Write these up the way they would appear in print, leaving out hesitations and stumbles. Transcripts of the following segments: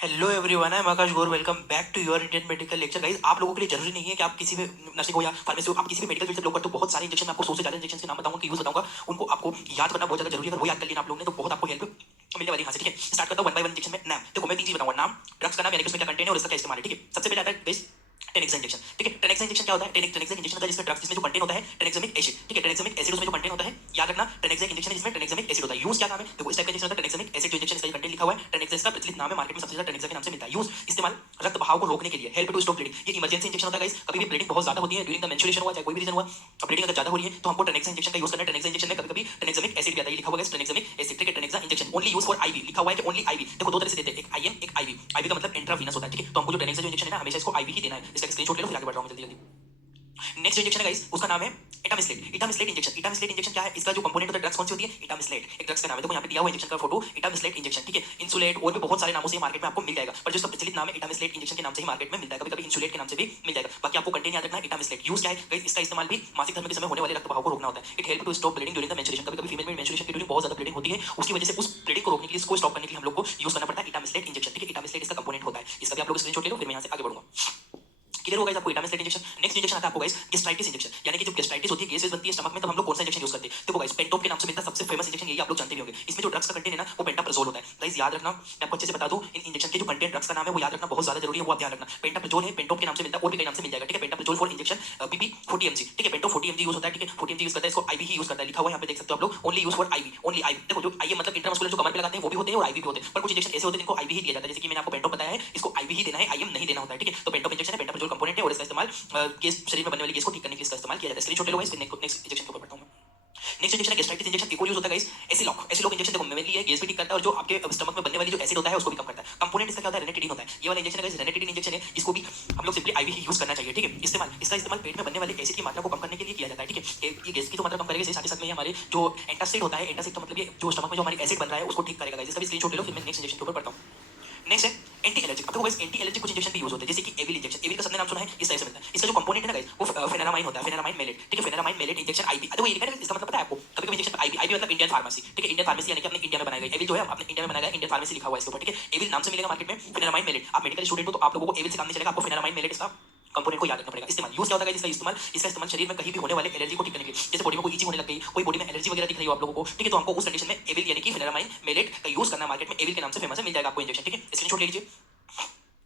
Hello everyone, I am Akash Gaur. Welcome back to your Indian medical lecture. Guys, आप लोगों के लिए जरूरी नहीं है कि आप किसी भी नर्सिंग हो या फार्मेसी हो, आप किसी भी मेडिकल फील्ड से लोग करते हो। बहुत सारे इंजेक्शन, मैं आपको 100 से ज्यादा इंजेक्शन के नाम बताऊंगा, कि यूज बताऊंगा, उनको आपको याद करना बहुत ज्यादा जरूरी है। अगर वो याद कर लिया आप लोगों ने तो बहुत आपको हेल्प मिलने वाली है। ठीक है, स्टार्ट करता हूं वन बाय वन इंजेक्शन में। नाम देखो, मैं 3 चीज बताऊंगा। नाम, ड्रग्स का नाम यानी कि उसमें क्या कंटेंट है और इसका क्या इस्तेमाल है। ठीक है, सबसे पहले आता है बेस टेनेक्सा इंजेक्शन। ठीक है, टेनेक्सा इंजेक्शन क्या होता है? टेनेक्सा इंजेक्शन होता है जिसमें ड्रग्स, जिसमें जो कंटेंट होता है टेनेक्सामिक एसिड। ठीक है, टेनेक्सामिक एसिड उसमें जो कंटेंट होता है, याद रखना। टेनेक्सा इंजेक्शन है जिसमें टेनेक्सामिक एसिड होता है। यूज क्या नाम है? देखो, इस टाइप का इंजेक्शन होता है टेनेक्सामिक एसिड। जो इंजेक्शन इसका कंटेंट लिखा हुआ है टेनेक्सा, इसका प्रचलित नाम है, मार्केट में सबसे ज्यादा टेनेक्सा के नाम से मिलता है। यूज, इस्तेमाल, रक्त बहाव को रोकने के लिए, हेल्प टू स्टॉप ब्लीडिंग। ये इमरजेंसी इंजेक्शन होता है गाइस। कभी भी ब्लीडिंग बहुत ज्यादा होती है ड्यूरिंग द मेंस्ट्रुएशन हुआ, चाहे कोई भी रीजन हुआ, ब्लीडिंग अगर ज्यादा हो रही है तो हमको टेनेक्सा इंजेक्शन का यूज करना है। टेनेक्सा इंजेक्शन में कभी-कभी टेनेक्सामिक एसिड भी आता है, लिखा हुआ है टेनेक्सामिक एसिड। ठीक है, टेनेक्सा injection only use for IV, लिखा हुआ है कि ओनली आईवी। देखो, दो तरह से देते हैं, एक आईएम, एक आईवी। आईवी का मतलब इंट्रावीनस होता है। ठीक है, तो हमको जो टेनेक्सा जो इंजेक्शन है ना, हमेशा इसको आईवी ही देना है। इसका स्क्रीनशॉट ले लो, फिर आगे बढ़ रहा हूं जल्दी जल्दी। नेक्स्ट इंजेक्शन है गाइस, उसका नाम है इटामिसलेट। इटामिसलेट इंजेक्शन। इटामिसलेट इंजेक्शन क्या है? इसका जो कंपोनेंट होता है, ड्रग्स कौन सी होती है? इटामिसलेट एक ड्रग्स का नाम है। देखो यहाँ पे दिया हुआ इंजेक्शन का फोटो, इटामिसलेट इंजेक्शन। ठीक है, इंसुलेट और भी बहुत सारे नामों से मार्केट में आपको मिल जाएगा, पर जो इसका प्रचलित नाम है इटामिसलेट इंजेक्शन के नाम से ही मार्केट में मिलता है। कभी-कभी इंसुलेट के नाम से भी मिल जाएगा। बाकी आपको कंटेंट याद रखना है। इटामिसलेट यूज क्या है गाइस? इसका इस्तेमाल भी मासिक धर्म के समय होने वाले रक्त बहाव को रोकना होता है। It help to stop bleeding during the menstruation. कभी-कभी फीमेल में मेंस्ट्रुएशन की ड्यूरिंग बहुत ज्यादा ब्लीडिंग होती है, उसकी वजह से उस ब्लीडिंग को रोकने के लिए, इसको स्टॉप करने के लिए हम लोग को यूज करना पड़ता है इटामिसलेट इंजेक्शन। ठीक है, इटामिसलेट इसका कंपोनेंट होता है। इसका भी आप लोग स्क्रीनशॉट ले लो, फिर मैं यहाँ से आगे बढ़ूंगा। क्लियर होगा आपको इटामिसलेट इंजेक्शन। नेक्स्ट इंजेक्शन आता है आपको गाइस गैस्ट्राइटिस इंजेक्शन, यानी कि जब गैस्ट्राइटिस होती है, गैसेस बनती है स्टमक में, तो हम लोग कौन सा इंजेक्शन यूज करते हैं? देखो गाइस, पेंटोप के नाम से मिलता है, सबसे फेमस इंजेक्शन यही, आप लोग जानते भी होंगे। इसमें जो ड्रग्स का कंटेंट है ना, वो पेंटाप्रोजोल होता है। गाइस याद रखना, मैं आपको अच्छे से बता दूं, इन इंजेक्शन के जो कंटेंट ड्रग्स का नाम है वो याद रखना बहुत ज्यादा जरूरी है, वो आप ध्यान रखना। पेंटाप्रोजोल है, पेंटोप के नाम से मिलता है, और भी कई नाम से मिल जाएगा। ठीक है, pantoprazole for injection BP 40 mg। ठीक है, पेंटोप 40 mg यूज होता है। ठीक है, 40 mg यूज करता है, इसको आईवी ही यूज करता है, लिखा हुआ है यहाँ पे, देख सकते हो आप लोग, only use for IV, only IV. देखो, जो आईवी मतलब इंट्रामस्कुलर जो कमर पे लगाते हैं वो भी होते हैं और आईवी भी होते हैं, पर कुछ इंजेक्शन ऐसे होते हैं जिनको आईवी ही दिया जाता है। जैसे कि मैंने आपको पेंटोप बताया है, इसको आईवी ही देना है, आईएम नहीं देना होता है। ठीक है, तो पेंटोप इंजेक्शन है, पेंटाप्रोजोल कंपोनेंट है, और इसका इस्तेमाल गैस, शरीर में बनने वाली गैस को ठीक करने के लिए इसका इस्तेमाल किया जाता है। स्क्रीनशॉट ले लो गाइस, फिर नेक्स्ट इंजेक्शन के ऊपर बढ़ता हूं मैं। नेक्स्ट इंजेक्शन है गैस्ट्राइटिस इंजेक्शन। एक और यूज होता है गाइस एसिलॉक। एसिलॉक इंजेक्शन देखो मेनली है गैस भी ठीक करता है, और जो आपके स्टमक में बनने वाली जो एसिड होता है उसको भी कम करता है। कंपोनेंट इसका क्या होता है? रेनेटिडिन होता है। ये वाला इंजेक्शन है गाइस, रेनेटिडिन इंजेक्शन है, इसको भी हम लोग सिंपली आईवी ही यूज करना चाहिए। ठीक है, इस्तेमाल, इसका इस्तेमाल पेट में बनने वाले एसिड की मात्रा को कम करने के लिए किया जाता है। ठीक है, ये गैस की तो मात्रा कम करेगा, साथ ही साथ में हमारे जो एंटासिड होता है, एंटासिड का मतलब ये जो स्टमक में जो हमारी एसिड बन रहा है उसको ठीक करेगा गाइस। इसका भी स्क्रीनशॉट ले लो, फिर मैं नेक्स्ट इंजेक्शन के ऊपर बढ़ता हूं। नेक्स्ट है एंटी एलर्जिक। अब देखो गाइस, एंटी एलर्जिक कुछ इंजेक्शन भी यूज होते हैं, जैसे कि एविल इंजेक्शन। एविल का सबने नाम सुना है, इस टाइप से मिलता है। इसका जो कंपोनेंट है ना गाइस, वो फेनारामाइन होता है, फेनारामाइन मेलेट। ठीक है, फेनारामाइन मेलेट इंजेक्शन आईपी। देखो ये लिखा है, इसका मतलब पता है आपको? कभी-कभी इंजेक्शन आईपी, आईपी मतलब इंडियन फार्मेसी। ठीक है, इंडियन फार्मेसी यानी कि अपने इंडिया में बनाया गया। एविल जो है अपने इंडिया में बनाया गया, इंडियन फार्मेसी लिखा हुआ है इसके ऊपर। ठीक है, एविल नाम से मिलेगा मार्केट में, फेनारामाइन मेलेट। आप मेडिकल स्टूडेंट हो तो आप लोगों को एविल से काम नहीं चलेगा, आपको फेनारामाइन मेलेट इसका कंपोनेंट को याद रखना पड़ेगा। इस्तेमाल, यूज क्या होता है इसका इस्तेमाल? इसका इस्तेमाल शरीर में कहीं भी होने वाले एलर्जी को ठीक करने के लिए, जैसे बॉडी में कोई इचिंग होने लग गई, कोई बॉडी में एलर्जी वगैरह दिख रही हो आप लोगों को, ठीक है, तो हमको उस कंडीशन में एविल यानी कि फेनारामाइन मेलेट का यूज करना। मार्केट में एविल के नाम से फेमस है, मिल जाएगा आपको इंजेक्शन। ठीक है, स्क्रीनशॉट ले लीजिए।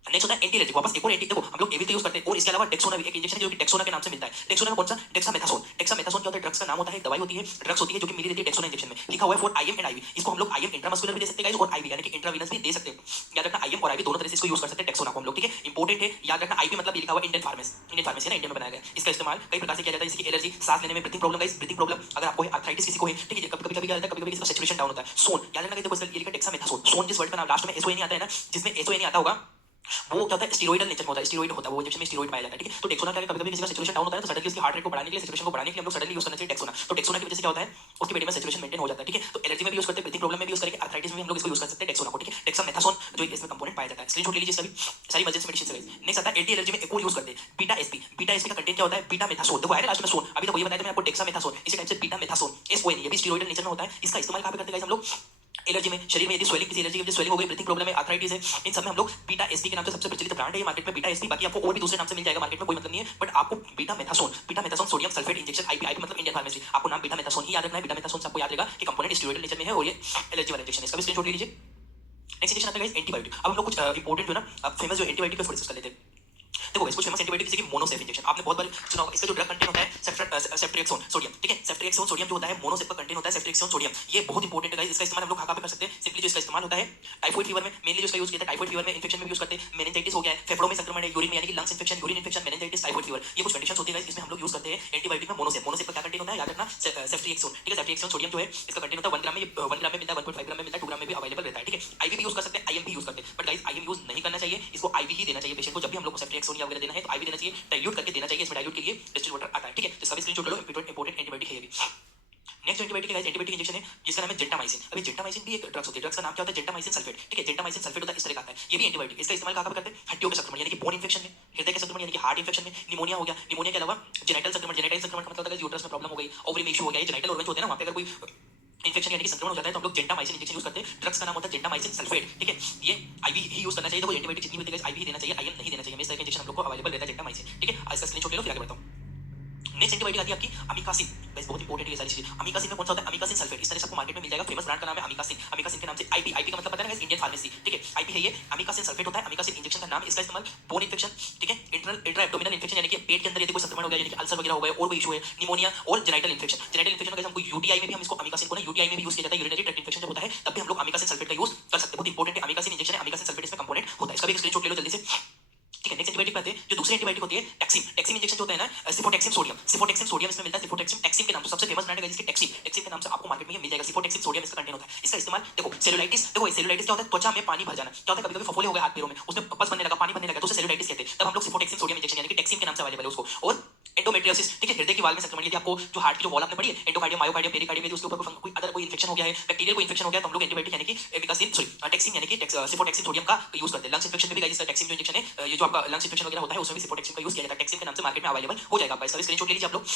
नेक्स्ट होता है एंटी एलर्जिक। वापस एक और एंटी, देखो हम लोग एविल तो यूज करते हैं, और इसके अलावा डेक्सोना भी एक इंजेक्शन है जो कि डेक्सोना के नाम से मिलता है। डेक्सोना में कौन सा? डेक्सामेथासोन। डेक्सामेथासोन क्या होता है? ड्रग्स का नाम होता है, दवाई होती है, ड्रग्स होती है जो कि मिली रहती है डेक्सोना इंजेक्शन में, लिखा हुआ है फॉर आईएम एंड आईवी। इसको हम लोग आईएम इंट्रामस्कुलर भी दे सकते हैं गाइस, और आईवी यानी कि इंट्रावीनस भी दे सकते हैं। याद रखना, आईएम और आईवी दोनों तरह से इसको यूज कर सकते हैं डेक्सोना को हम लोग। ठीक है, इंपॉर्टेंट है, याद रखना। आईवी मतलब ये लिखा हुआ है इंडियन फार्मेसी, इंडियन फार्मेसी है ना, इंडिया में बनाया गया। इसका इस्तेमाल कई प्रकार से किया जाता है, जैसे कि एलर्जी, सांस लेने में, breathing problem guys, breathing problem अगर आपको है, आर्थराइटिस किसी को है, ठीक है, कभी-कभी क्या होता है, कभी-कभी इसका सैचुरेशन डाउन होता है। सोन, याद रखना, देखो ये लिखा है डेक्सामेथासोन। सोन जिस वर्ड का नाम लास्ट में एसओ नहीं आता है ना, जिसमें एसओ नहीं आता होगा, वो क्या होता है? स्टेरॉइडल नेचर में होता है, स्टेरॉइड होता है वो इंजेक्शन में, स्टेरॉइड पाया जाता है। ठीक है, तो डेक्सोना क्या है, कभी-कभी किसी का सैचुरेशन डाउन होता है तो सडनली उसकी हार्ट रेट को बढ़ाने के लिए, सैचुरेशन को बढ़ाने के लिए हम लोग सडनली यूज करना चाहिए डेक्सोना। तो डेक्सोना की वजह से क्या होता है? उसकी बॉडी में सैचुरेशन मेंटेन हो जाता है। ठीक है, तो एलर्जी में भी यूज करते हैं, ब्रीथिंग प्रॉब्लम में भी यूज करेंगे, आर्थराइटिस में भी हम लोग इसको यूज कर सकते हैं डेक्सोना को। ठीक है, डेक्सामेथासोन जो इसमें कंपोनेंट पाया जाता है। स्क्रीनशॉट ले लीजिए इसका भी, सारी इमरजेंसी मेडिसिन से। नेक्स्ट आता है एंटी एलर्जी में एक और यूज करते हैं बीटा एसपी। बीटा एसपी का कंटेंट क्या होता है? बीटा मेथासोन। देखो आया लास्ट में सोन, अभी तो वही बताया था मैंने आपको, डेक्सामेथासोन, इसी टाइप से बीटा मेथासोन, एसओएन, ये भी स्टेरॉइडल नेचर में होता है। इसका इस्तेमाल कहां पे करते हैं गाइस हम लोग? एलर्जी में, शरीर में यदि स्वेलिंग, किसी एलर्जी की वजह से स्वेलिंग हो गई, ब्रीथिंग प्रॉब्लम है, आर्थराइटिस है, इन सब में हम लोग बीटा एसपी के नाम से सबसे प्रचलित ब्रांड है ये मार्केट में, बीटा एसपी। बाकी आपको और भी दूसरे नाम से मिल जाएगा मार्केट में, कोई मतलब नहीं है, बट आपको betamethasone, betamethasone sodium sulphate injection, IP, IP मतलब इंडियन फार्मेसी, आपको नाम बीटा मेथासोन ही याद रखना है। बीटा मेथासोन से आपको याद रहेगा कि कंपोनेंट स्टेरॉइडल नेचर में है, और ये एलर्जी वाला इंजेक्शन है। इसका भी स्क्रीनशॉट ले लीजिए। नेक्स्ट इंजेक्शन आता है गाइस एंटीबायोटिक। अब हम लोग कुछ इंपॉर्टेंट जो ना फेमस जो एंटीबायोटिक है डिस्कस कर लेते हैं। देखो इसको फेमस एंटीबायोटिक जैसे कि मोनोसेफ इंजेक्शन, आपने बहुत बार सुना होगा। इसका जो ड्रग कंटेंट होता है सेफ्ट्रिएक्सोन सोडियम। ठीक है, सेफ्ट्रिएक्सोन सोडियम जो होता है, मोनोसेफ का कंटेंट होता है सेफ्ट्रिएक्सोन सोडियम। ये बहुत इंपॉर्टेंट है गाइस, इसका इस्तेमाल हम लोग कहां पे कर सकते हैं? सिंपली जो इसका इस्तेमाल होता है टाइफाइड फीवर में, मेनली जो इसका यूज किया जाता है टाइफाइड फीवर में, इन्फेक्शन में यूज करते हैं। मेनिंजाइटिस हो गया है, फेफड़ों में संक्रमण है, यूरिन में यानी कि lungs infection, urine infection, meningitis, typhoid fever, ये कुछ कंडीशंस होती है गाइस, इसमें हम लोग यूज करते हैं एंटीबायोटिक में मोनोसेफ। मोनोसेफ का क्या कंटेंट होता है? याद रखना, सेफ्ट्रिएक्सोन। ठीक है, सेफ्ट्रिएक्सोन सोडियम जो है इसका कंटेंट होता है 1 ग्राम में, 1 ग्राम में मिलता है, 1.5 ग्राम में मिलता है, 2 ग्राम में भी अवेलेबल रहता है। ठीक है, आईवी भी यूज कर सकते हैं, आईएम भी यूज करते हैं, बट गाइस आईएम यूज नहीं करना चाहिए, इसको आईवी ही देना चाहिए पेशेंट को। जब भी हम लोग को सेफ्ट्रिएक्सोन या वगैरह देना है तो आईवी देना चाहिए, डाइल्यूट करके देना चाहिए। इसमें डाइल्यूट के लिए डिस्टिल वाटर आता है। ठीक है, तो सभी स्क्रीनशॉट लो, इंपॉर्टेंट एंटीबायोटिक है ये भी। नेक्स्ट एंटीबायोटिक है एंटीबायोटिक इंजेक्शन है जिसका नाम है जेंटामाइसिन। अभी जेंटामाइसिन भी एक ड्रग्स होती है, ड्रग्स का नाम क्या होता है? Gentamicin sulphate. ठीक है, जेंटामाइसिन सल्फेट होता है, इस तरह का आता है, ये भी एंटीबायोटिक। इसका इस्तेमाल कहां पे करते हैं? हड्डियों के संक्रमण यानी कि बोन इन्फेक्शन में, हृदय के संक्रमण यानी कि हार्ट इन्फेक्शन में, निमोनिया हो गया, निमोनिया के अलावा जेनेटल संक्रमण। जेनेटल संक्रमण का मतलब होता है यूट्रस में प्रॉब्लम हो गई, ओवरी में इशू हो गया, ये जेनेटल ऑर्गन होते हैं ना, वहां पे अगर कोई इन्फेक्शन यानी कि संक्रमण हो जाता है तो हम लोग जेंटामाइसिन इंजेक्शन यूज करते हैं। ड्रग्स का नाम होता है जेंटामाइसिन सल्फेट। ठीक है, ये आईवी ही यूज करना चाहिए। देखो एंटीबायोटिक जितनी भी होती है आईवी देना चाहिए, आईएम नहीं देना चाहिए। इस तरह के इंजेक्शन हम लोग को अवेलेबल रहता है जेंटामाइसिन, ठीक है। इसका स्क्रीनशॉट ले लो, फिर आगे बढ़ता हूँ। नेक्स्ट एंटीबायोटिक आती है आपकी अमीकासिन। गाइस बहुत इंपॉर्टेंट है ये सारी चीजें। अमीकासिन में कौन सा होता है? Amikacin sulphate. इस तरह से आपको मार्केट में मिल जाएगा। फेमस ब्रांड का नाम है अमीकासिन। अमीकासिन के नाम से आईपी, आईपी का मतलब पता है ना गाइस, इंडियन फार्मेसी, ठीक है। आईपी है ये, अमीकासिन सल्फेट होता है। अमीकासिन इंजेक्शन का नाम है। इसका इस्तेमाल बोन इन्फेक्शन, ठीक है, इंट्रा एब्डोमिनल इन्फेक्शन यानी कि पेट के अंदर यदि कोई संक्रमण हो गया, यानी कि अल्सर वगैरह हो गया और कोई इशू है, निमोनिया और जेनिटल इन्फेक्शन। जेनिटल इन्फेक्शन का हमको यूटीआई में भी हम इसको अमीकासिन को ना यूटीआई में भी यूज किया जाता है। यूरिनरी ट्रैक्ट इन्फेक्शन जब होता है तब भी हम लोग अमीकासिन सल्फेट का यूज कर सकते हैं। बहुत इंपॉर्टेंट है, अमीकासिन इंजेक्शन है, अमीकासिन सल्फेट इसमें कंपोनेंट होता है। इसका भी स्क्रीनशॉट ले लो जल्दी से, ठीक है। नेक्स्ट एंटीबायोटिक आते हैं जो दूसरी एंटीबायोटिक होती है टैक्सिम। टैक्सिम इंजेक्शन जो होता है ना, सिफोटेक्सिम सोडियम, सिफोटेक्सिम सोडियम इसमें मिलता है। सिफोटेक्सिम टैक्सिम के नाम से सबसे फेमस ब्रांड है जिसकी टैक्सिम, टैक्सिम के नाम से आपको मार्केट में ये मिल जाएगा। सिफोटेक्सिम सोडियम इसका कंटेंट होता है। इसका इस्तेमाल देखो सेलुलाइटिस, देखो सेलुलाइटिस क्या होता है? त्वचा में पानी भर जाना। क्या होता है? कभी-कभी फफोले हो गए हाथ पैरों में, उसमें पस बनने लगा, पानी बनने लगा, तो उसे सेलुलाइटिस कहते हैं। तब हम लोग सिफोटेक्सिम सोडियम इंजेक्शन यानी कि टैक्सिम के नाम से अवेलेबल है उसको। और एंडोमेट्रियोसिस, ठीक है, हृदय की वाल में संक्रमण, यदि आपको जो हार्ट की जो वॉल आपने पढ़ी है एंडोकार्डियम, मायोकार्डियम, पेरिकार्डियम, यदि उसके ऊपर कोई अदर कोई इन्फेक्शन हो गया है, बैक्टीरियल कोई इन्फेक्शन हो गया, तो हम लोग एंटीबायोटिक यानी कि एमिकासिन सॉरी टैक्सिम यानी कि सिफोटेक्सिम सोडियम का यूज करते हैं। लंग्स इन्फेक्शन में भी गाइस टैक्सिम जो इंजेक्शन है, ये जो आपका लंग्स इन्फेक्शन वगैरह होता है उसमें भी सिफोटेक्सिम का यूज किया जाता है। टैक्सिम के नाम से मार्केट में अवेलेबल हो जाएगा आपका। इसका स्क्रीनशॉट ले लीजिए आप लोग।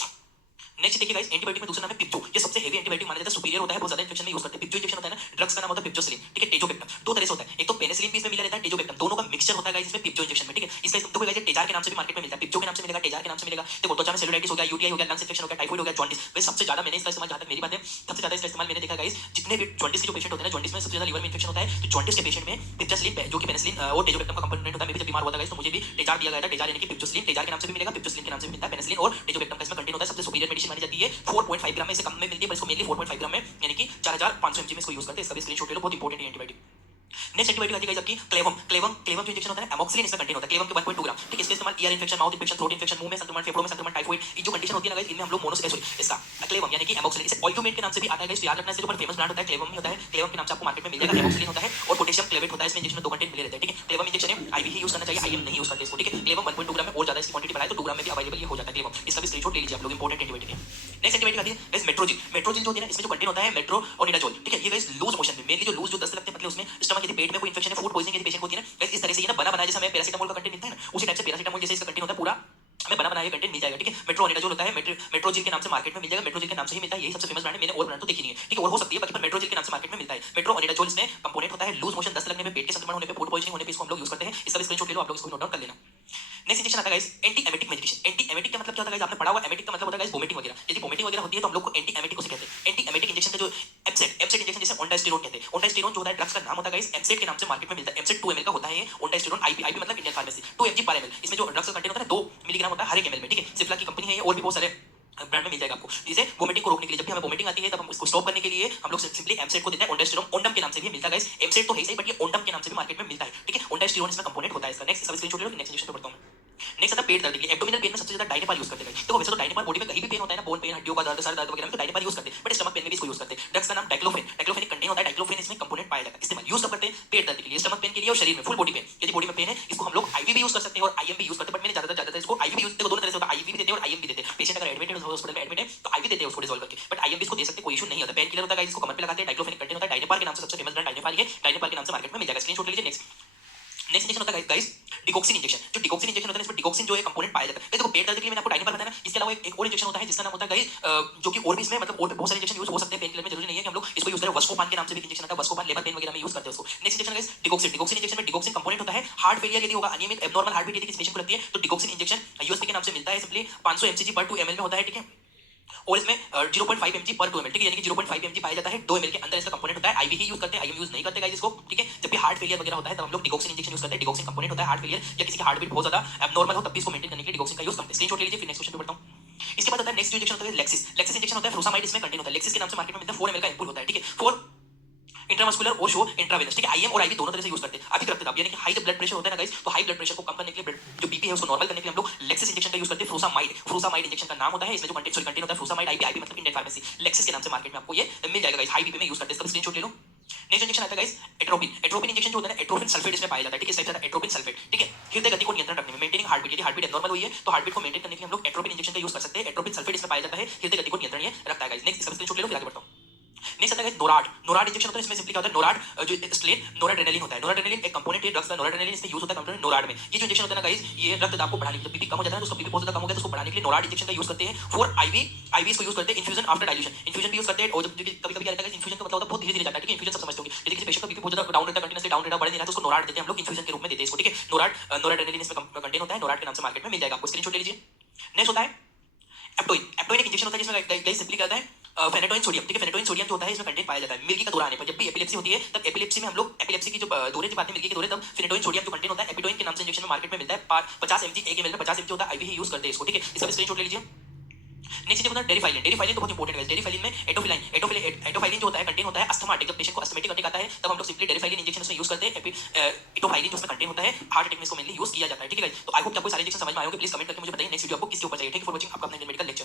नेक्स्ट देखिए गाइस, एंटीबायोटिक में दूसरा नाम है पिप्जो। ये सबसे हेवी एंटीबायोटिक माना जाता है, सुपीरियर होता है, बहुत ज्यादा इन्फेक्शन में यूज करते हैं। पिप्जो इंजेक्शन होता है ना, ड्रग्स का नाम होता है पिप्जोसिलिन, ठीक है, टेजोपेक्टम। दो तरह से होता है, एक तो पेनिसिलिन भी इसमें मिला रहता है, टेजोपेक्टम, दोनों का मिक्सचर होता है गाइस इसमें पिप्जो इंजेक्शन में, ठीक है। इसका देखो गाइस टेजार के नाम से भी मार्केट में मिलता है, पिप्जो के नाम से मिलेगा, टेजार के नाम से मिलेगा। देखो त्वचा में सेलुलाइटिस हो गया, यूटीआई हो गया, लंग्स इन्फेक्शन हो गया, टाइफाइड हो गया, जॉन्डिस, वैसे सबसे ज्यादा मैंने इसका इस्तेमाल, जहां तक मेरी बात है, सबसे ज्यादा इसका इस्तेमाल मैंने देखा गाइस, जितने भी जॉन्डिस के जो पेशेंट होते हैं ना, जॉन्डिस में सबसे ज्यादा लिवर में इन्फेक्शन होता है, तो जॉन्डिस के पेशेंट में पिप्जोसिलिन जो कि पेनिसिलिन और टेजोपेक्टम का कंपोनेंट होता है। मैं भी जब बीमार हुआ था गाइस, तो मुझे भी टेजार दिया गया था। टेजार यानी कि पिप्जोसिलिन, टेजार के नाम से भी मिलेगा, पिप्जोसिलिन के नाम से भी मिलता है। पेनिसिलिन और टेजोपेक्टम का इसमें कंटेंट होता है। सबसे सुपीरियर मेडिसिन मानी जाती है। 4.5 ग्राम में इससे कम में मिलती है, पर इसको मेनली 4.5 ग्राम में यानी कि 4500 mg में इसको यूज करते हैं। इसका भी स्क्रीनशॉट ले लो, बहुत इंपॉर्टेंट है एंटीबायोटिक। नेक्स्ट एंटीबायोटिक आती है गाइस आपकी क्लेवम। क्लेवम, क्लेवम जो इंजेक्शन होता है एमोक्सिलिन इसमें कंटेन होता है। क्लेवम के 1.2 ग्राम, ठीक है। इसका इस्तेमाल ear infection, mouth infection, throat infection, मुंह में संक्रमण, फेफड़ों में संक्रमण, टाइफाइड, ये जो कंडीशन होती है ना गाइस, इनमें हम लोग मोनोसिल इसका क्लेवम यानी कि एमोक्सिलिन, इसे ऑल्ट्यूमेट के नाम से भी आता है गाइस, याद रखना। इससे जो फेमस ब्रांड होता है क्लेवम ही होता है। क्लेवम के नाम से आपको मार्केट में मिल जाएगा। एमोक्सिलिन होता है और पोटेशियम क्लेवेट होता है। इसमें इंजेक्शन में दो कंटेंट मिले रहते हैं, ठीक है। क्लेवम इंजेक्शन है, आईवी ही यूज करना चाहिए, आईएम नहीं यूज करते इसको, ठीक है। क्लेवम 1.2 ग्राम में और ज्यादा इसकी क्वांटिटी बढ़ाए तो 2 ग्राम में भी अवेलेबल ये हो जाता है क्लेवम। इसका भी स्क्रीनशॉट ले लीजिए आप लोग, इंपॉर्टेंट एंटीबायोटिक है। नेक्स्ट एंटीबायोटिक आती है गाइस मेट्रोजिल। मेट्रोजिल जो होती है ना, इसमें जो कंटेंट होता है मेट्रो और निडाजोल, ठीक है। ये गाइस लूज मोशन में, मेनली जो लूज जो दस्त लगते हैं पतले, उसमें स्टमक यदि पेट में कोई इन्फेक्शन है, फूड पॉइजनिंग यदि पेशेंट को होती है ना गाइस, इस तरह से ये ना बना बनाया जैसा हमें पैरासिटामोल का कंटेंट मिलता है ना, उसी टाइप से पैरासिटामोल जैसे इसका कंटेंट होता है, पूरा हमें बना बनाया कंटेंट मिल जाएगा, ठीक है। मेट्रो और निडाजोल होता है, मेट्रोजिल के नाम से मार्केट में मिल जाएगा। मेट्रोजिल के नाम से ही मिलता है, यही सबसे फेमस ब्रांड है। मैंने और ब्रांड तो देखी नहीं है, ठीक है, और हो सकती है बाकी, पर मेट्रोजिल के नाम से मार्केट में मिलता है। मेट्रो और निडाजोल इसमें कंपोनेंट होता है। लूज मोशन, दस्त लगने में, पेट के संक्रमण होने पे, फूड पॉइजनिंग होने पे इसको हम लोग यूज करते हैं। इसका भी स्क्रीनशॉट ले लो आप लोग, इसको नोट डाउन कर लेना। नेक्स्ट इंजेक्शन आता है guys anti emetic medication. Anti emetic का मतलब क्या होता है गाइस, आपने पढ़ा होगा। एमेटिक का मतलब होता है गाइस वोमिटिंग वगैरह, यदि वोमिटिंग वगैरह होती है तो हम लोग को एंटी एमेटिक उसे कहते हैं। एंटी एमेटिक इंजेक्शन का जो एमसेट, एमसेट इंजेक्शन जिसे ओंडास्टेरोन कहते हैं। ओंडास्टेरोन जो होता है ड्रग्स का नाम होता है गाइस, एमसेट के नाम से मार्केट में मिलता है। एमसेट 2 ml का होता है ये ओंडास्टेरोन। आईपी, आईपी मतलब इंडियन फार्मेसी, 2 mg पर ml। इसमें जो ड्रग्स का कंटेंट होता है 2 मिलीग्राम होता है हर एक ml में, ठीक है। सिप्ला की कंपनी है ये, और भी बहुत सारे ब्रांड में मिल जाएगा आपको। इसे वोमिटिंग को रोकने के लिए, जब भी हमें वोमिटिंग आती है तब हम उसको स्टॉप करने के लिए हम लोग सिंपली एमसेट को देते हैं। ओंडास्टेरोन ओंडम के नाम से भी मिलता है गाइस। एमसेट तो है सही, बट ये ओंडम के नाम से भी मार्केट में मिलता है, ठीक है। ओंडास्टेरोन इसमें कंपोनेंट होता है इसका। नेक्स्ट इसका स्क्रीनशॉट ले लो, नेक्स्ट इंजेक्शन पे बढ़ता हूं। नेक्स्ट आता है पेट दर्द के लिए। एब्डोमिनल पेन में सबसे ज्यादा डायनेपाल यूज करते हैं। देखो वैसे तो डायनेपाल बॉडी में कहीं भी पेन होता है ना, बोन पेन, हड्डियों का दर्द, सर दर्द वगैरह में तो डायनेपाल यूज करते हैं, बट स्टमक पेन में भी इसको यूज करते हैं। ड्रग्स का नाम डाइक्लोफेन, डाइक्लोफेन एक कंटेंट होता है। डाइक्लोफेन इसमें कंपोनेंट पाया जाता है। इस्तेमाल यूज कब करते हैं? पेट दर्द के लिए, स्टमक पेन के लिए और शरीर में फुल बॉडी पेन, यदि बॉडी में पेन है इसको हम लोग आईवी भी यूज कर सकते हैं और आईएम भी यूज करते हैं। बट मैंने ज्यादातर इसको आईवी भी यूज, देखो दोनों तरह से होता है, आईवी भी देते हैं और आईएम भी देते हैं। पेशेंट अगर एडमिट है, हॉस्पिटल में एडमिट है, तो आईवी देते हैं उसको डिसॉल्व करके, बट आईएम भी इसको दे सकते हैं, कोई इशू नहीं होता। पेन किलर होता है गाइस, इसको कमर पे लगाते हैं। डाइक्लोफेन कंटेंट होता है। डायनेपाल के नाम से सबसे फेमस ब्रांड डायनेपाल है, डायनेपाल के नाम से मार्केट में मिल जाएगा। स्क्रीनशॉट ले लीजिए। नेक्स्ट इंजेक्शन होता है गाइस डिगोक्सिन इंजेक्शन। जो डिगोक्सिन इंजेक्शन होता है इसमें डिगोक्सिन जो है कंपोनेंट पाया जाता है। देखो पेट दर्द के लिए मैंने आपको डायनेपाल बताया ना, इसके अलावा एक और इंजेक्शन होता है जिसका नाम होता है गाइस, जो कि और भी इसमें मतलब और बहुत सारे इंजेक्शन यूज हो सकते हैं पेन किलर में, जरूरी नहीं है कि हम लोग इसको यूज करें। वस्कोपान के नाम से भी इंजेक्शन आता है, वस्कोपान लेबर पेन वगैरह में यूज करते हैं उसको। Next injection guys digoxin. Digoxin injection में डिगोक्सिन कंपोनेंट होता है। हार्ट फेलियर यदि होगा, अनियमित एब्नॉर्मल हार्ट बीट यदि किसी पेशेंट को लगती है, तो डिगोक्सिन इंजेक्शन यूएसपी के नाम से मिलता है। सिंपली 500 mcg पर 2 ml में होता है, ठीक है। और इसमें 0.5 mg पर 2 ml, ठीक है, यानी कि 0.5 mg पाया जाता है 2 ml के अंदर। इसका कंपोनेंट होता है। आईवी ही यूज करते हैं, आईएम यूज नहीं करते गाइस इसको, ठीक है। जब भी हार्ट फेलियर वगैरह होता है तब हम लोग डिगोक्सिन इंजेक्शन यूज करते हैं। डिगोक्सिन कंपोनेंट होता है हार्ट फेलियर या किसी की हार्ट बीट बहुत ज्यादा एब्नॉर्मल हो, तब भी इसको मेंटेन करने के लिए डिगोक्सिन का यूज करते हैं। स्क्रीनशॉट ले लीजिए, फिर नेक्स्ट क्वेश्चन पे बढ़ता हूं। इसके बाद आता है नेक्स्ट इंजेक्शन होता है लेक्सिस। लेक्सिस इंजेक्शन होता है फ्रूसामाइड, इसमें कंटेंट होता है। लेक्सिस के नाम से मार्केट में मिलता है। 4 ml का एम्पूल होता है, ठीक है। 4 इंट्रामस्कुलर और शो इंट्रावेनस, ठीक है। आईएम और आईवी दोनों तरह से यूज करते हैं। अधिक रक्तदाब यानी कि हाई ब्लड प्रेशर होता है ना गाइस, तो हाई ब्लड प्रेशर को कम करने के लिए, जो बीपी है उसको नॉर्मल करने के लिए हम लोग लेक्सिस इंजेक्शन का यूज करते हैं। फ्रूसामाइड, फ्रूसामाइड इंजेक्शन का नाम होता है। इसमें जो कंटेंट होता है फ्रूसामाइड, आईपी, आईपी मतलब इंडियन फार्मेसी, लेक्सिस के नाम से मार्केट में आपको ये मिल जाएगा गाइस। हाई बीपी में यूज करते हैं। इसका स्क्रीनशॉट ले लो। नेक्स्ट इंजेक्शन आता है गाइस एट्रोपिन। एट्रोपिन इंजेक्शन जो होता है ना, एट्रोपिन सल्फेट इसमें पाया जाता है, ठीक है। इस टाइप से एट्रोपिन सल्फेट, ठीक है। हृदय गति को नियंत्रण रखने में, मेंटेनिंग हार्ट बीट, यदि हार्ट बीट एब्नॉर्मल हुई है तो हार्ट बीट को मेंटेन करने के लिए हम लोग एट्रोपिन इंजेक्शन का यूज कर सकते हैं। एट्रोपिन सल्फेट इसमें पाया जाता है, हृदय गति को नियंत्रण ये रखता है गाइस। नेक्स्ट इसका स्क्रीनशॉट ले लो, फिर आगे बढ़ता हूं। नेक्स्ट आता है नोराड। नोराड इंजेक्शन होता है, इसमें सिंपली क्या होता है, नोराड जो स्लेन नोराड्रेनालिन होता है। नोराड्रेनालिन एक कंपोनेंट है ड्रग्स का, नोराड्रेनालिन इसमें यूज होता है कंपोनेंट नोराड में। ये जो इंजेक्शन होता है ना गाइस, ये रक्त दाब को बढ़ाने के लिए, बीपी कम हो जाता है तो उसका बीपी बहुत ज्यादा कम हो गया तो उसको बढ़ाने के लिए नोराड इंजेक्शन का यूज करते हैं। फॉर आईवी आईवी इसको यूज करते हैं, इन्फ्यूजन आफ्टर डाइल्यूशन, इन्फ्यूजन भी यूज करते हैं। और जब कभी-कभी क्या रहता है, इन्फ्यूजन का मतलब होता है बहुत धीरे-धीरे जाता है, ठीक है, इन्फ्यूजन सब समझते होंगे। यदि किसी पेशेंट का बीपी बहुत ज्यादा डाउन रहता है, कंटीन्यूअसली डाउन रहता है, बढ़ नहीं रहा है, तो उसको नोराड देते हैं हम लोग, इन्फ्यूजन के रूप में देते हैं इसको, ठीक है। नोराड्रेनालिन इसमें कंटेन होता है, नोराड के नाम से मार्केट में मिल जाएगा, आपको स्क्रीनशॉट ले लीजिए। नेक्स्ट होता है एप्टोइन। एप्टोइन एक इंजेक्शन होता है जिसमें गाइस सिंपली क्या होता है, फेनेटोइन सोडियम, ठीक है, फेनेटोइन सोडियम जो होता है इसमें कंटेंट पाया जाता है। मिर्गी का दौरा आने पर, जब भी एपिलेप्सी होती है तब एपिलेप्सी में हम लोग एपिलेप्सी की जो दौरे की बात है, मिर्गी के दौरे, तब फेनेटोइन सोडियम जो कंटेंट होता है एपिटोइन के नाम से इंजेक्शन में मार्केट में मिलता है। 50 mg 1 ml में 50 mg होता है, आईवी ही यूज करते हैं इसको, ठीक है। इसका भी स्क्रीनशॉट ले लीजिए। नेक्स्ट चीज होता है डेरिफाइलिन। डेरिफाइलिन तो बहुत इंपॉर्टेंट है। डेरिफाइलिन में एटोफाइलिन जो होता है कंटेन होता है अस्थमाटिक, जब पेशेंट को अस्थमेटिक अटैक आता है तब हम लोग सिंपली डेरिफाइलिन इंजेक्शन उसमें यूज करते हैं। एटोफाइलिन जो उसमें कंटेन होता है हार्ट अटैक में इसको मेनली यूज किया जाता है, ठीक है। तो आई होप कि आपको सारे इंजेक्शन समझ में आए होंगे। प्लीज कमेंट करके मुझे बताइए नेक्स्ट वीडियो आपको किसके ऊपर चाहिए। थैंक यू फॉर वॉचिंग, आपका अपना इंडियन मेडिकल लेक्चर।